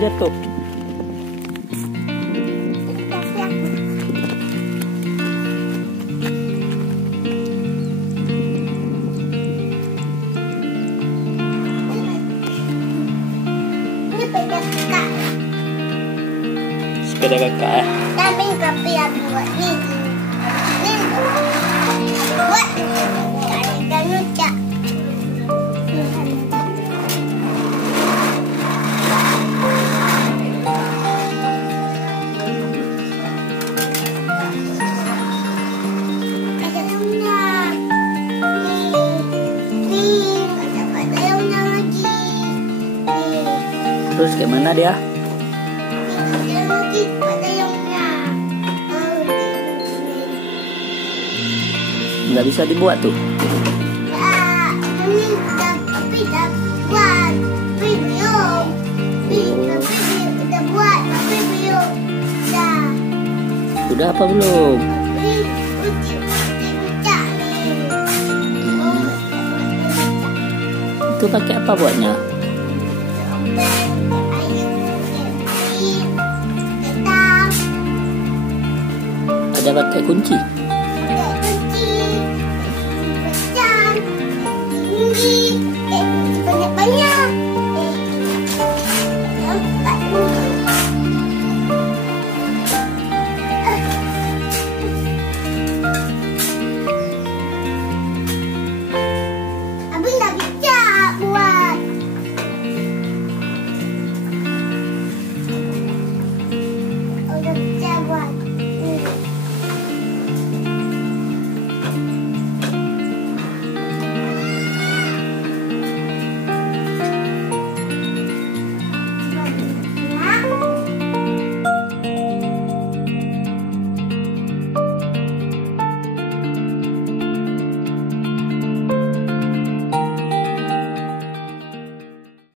jatuh. Sepeda kakak Tapi yang buat ni buat dan ucap. Terus kayak mana dia? Nggak bisa dibuat tuh. Ya, ini tapi dah buat, tapi belum. Kita buat, tapi belum. Dah. Sudah apa belum? Itu pakai apa buatnya? Ada pakai kunci.